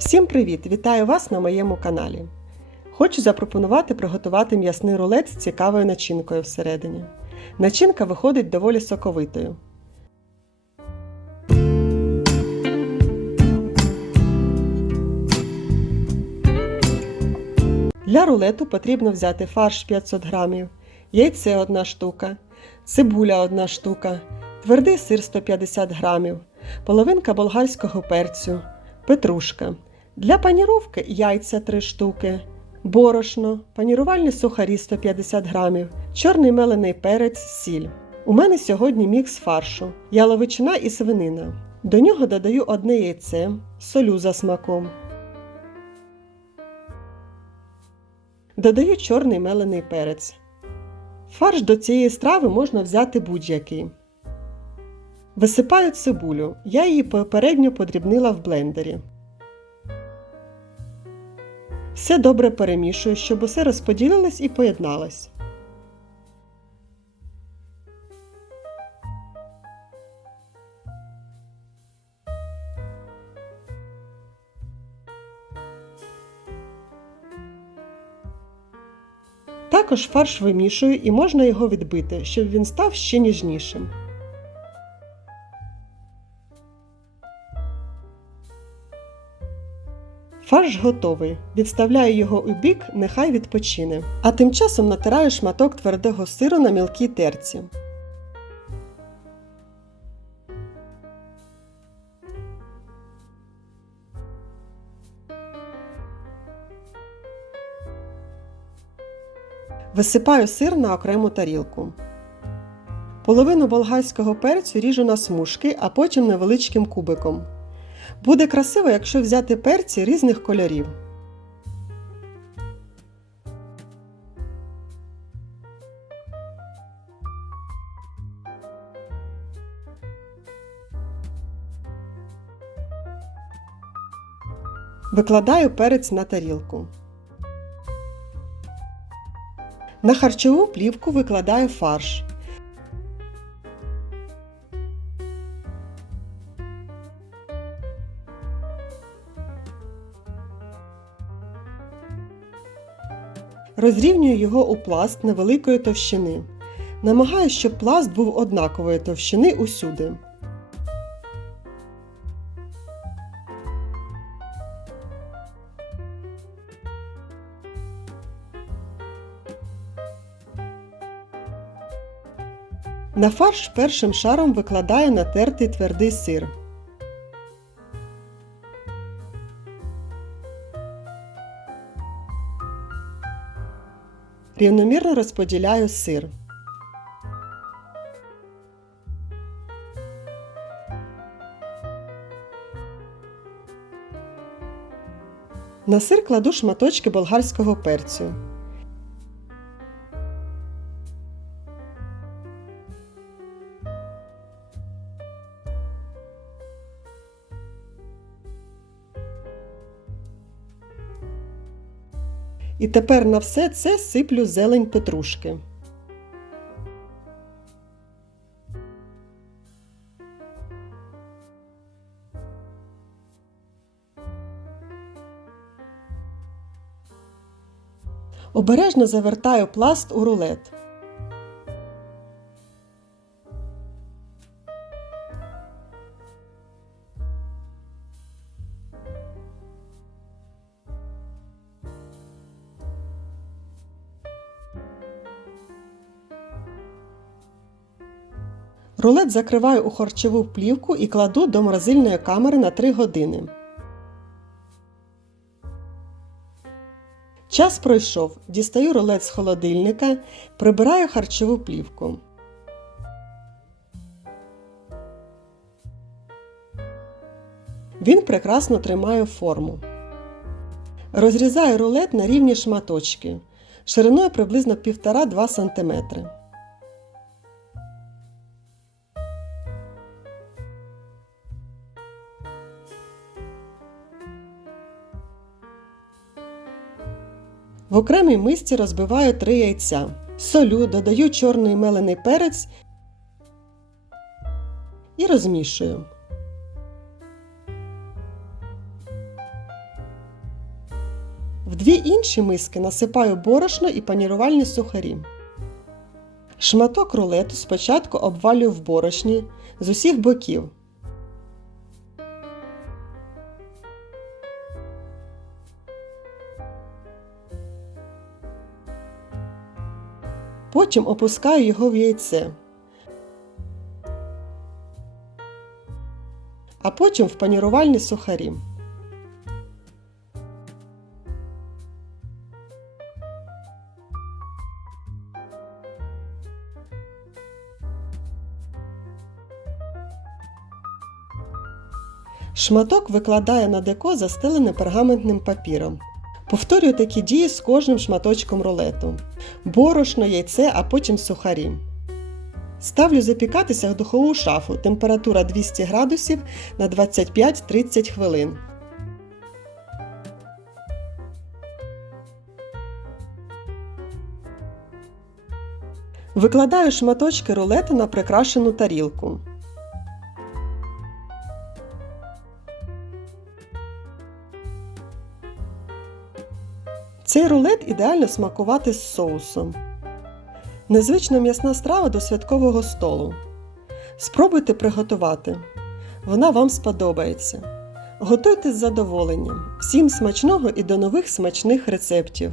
Всім привіт! Вітаю вас на моєму каналі. Хочу запропонувати приготувати м'ясний рулет з цікавою начинкою всередині. Начинка виходить доволі соковитою. Для рулету потрібно взяти фарш 500 г, яйце 1 штука, цибуля 1 штука, твердий сир 150 г, половинка болгарського перцю, петрушка. Для паніровки яйця 3 штуки, борошно, панірувальні сухарі 150 г, чорний мелений перець, сіль. У мене сьогодні мікс фаршу, яловичина і свинина. До нього додаю одне яйце, солю за смаком. Додаю чорний мелений перець. Фарш до цієї страви можна взяти будь-який. Висипаю цибулю. Я її попередньо подрібнила в блендері. Все добре перемішую, щоб усе розподілилось і поєдналось. Також фарш вимішую і можна його відбити, щоб він став ще ніжнішим. Фарш готовий. Відставляю його у бік, нехай відпочине. А тим часом натираю шматок твердого сиру на мілкій терці. Висипаю сир на окрему тарілку. Половину болгарського перцю ріжу на смужки, а потім невеличким кубиком. Буде красиво, якщо взяти перці різних кольорів. Викладаю перець на тарілку. На харчову плівку викладаю фарш. Розрівнюю його у пласт невеликої товщини. Намагаюся, щоб пласт був однакової товщини усюди. На фарш першим шаром викладаю натертий твердий сир. Рівномірно розподіляю сир. На сир кладу шматочки болгарського перцю. І тепер на все це сиплю зелень петрушки. Обережно завертаю пласт у рулет. Рулет закриваю у харчову плівку і кладу до морозильної камери на 3 години. Час пройшов. Дістаю рулет з холодильника, прибираю харчову плівку. Він прекрасно тримає форму. Розрізаю рулет на рівні шматочки шириною приблизно 1,5-2 см. В окремій мисці розбиваю 3 яйця. Солю, додаю чорний мелений перець і розмішую. В дві інші миски насипаю борошно і панірувальні сухарі. Шматок рулету спочатку обвалюю в борошні з усіх боків. Потім опускаю його в яйце. А потім в панірувальні сухарі. Шматок викладає на деко застелене пергаментним папіром. Повторюю такі дії з кожним шматочком рулету. Борошно, яйце, а потім сухарі. Ставлю запікатися в духову шафу. Температура 200 градусів на 25-30 хвилин. Викладаю шматочки рулету на прикрашену тарілку. Цей рулет ідеально смакувати з соусом. Незвична м'ясна страва до святкового столу. Спробуйте приготувати. Вона вам сподобається. Готуйте з задоволенням. Всім смачного і до нових смачних рецептів!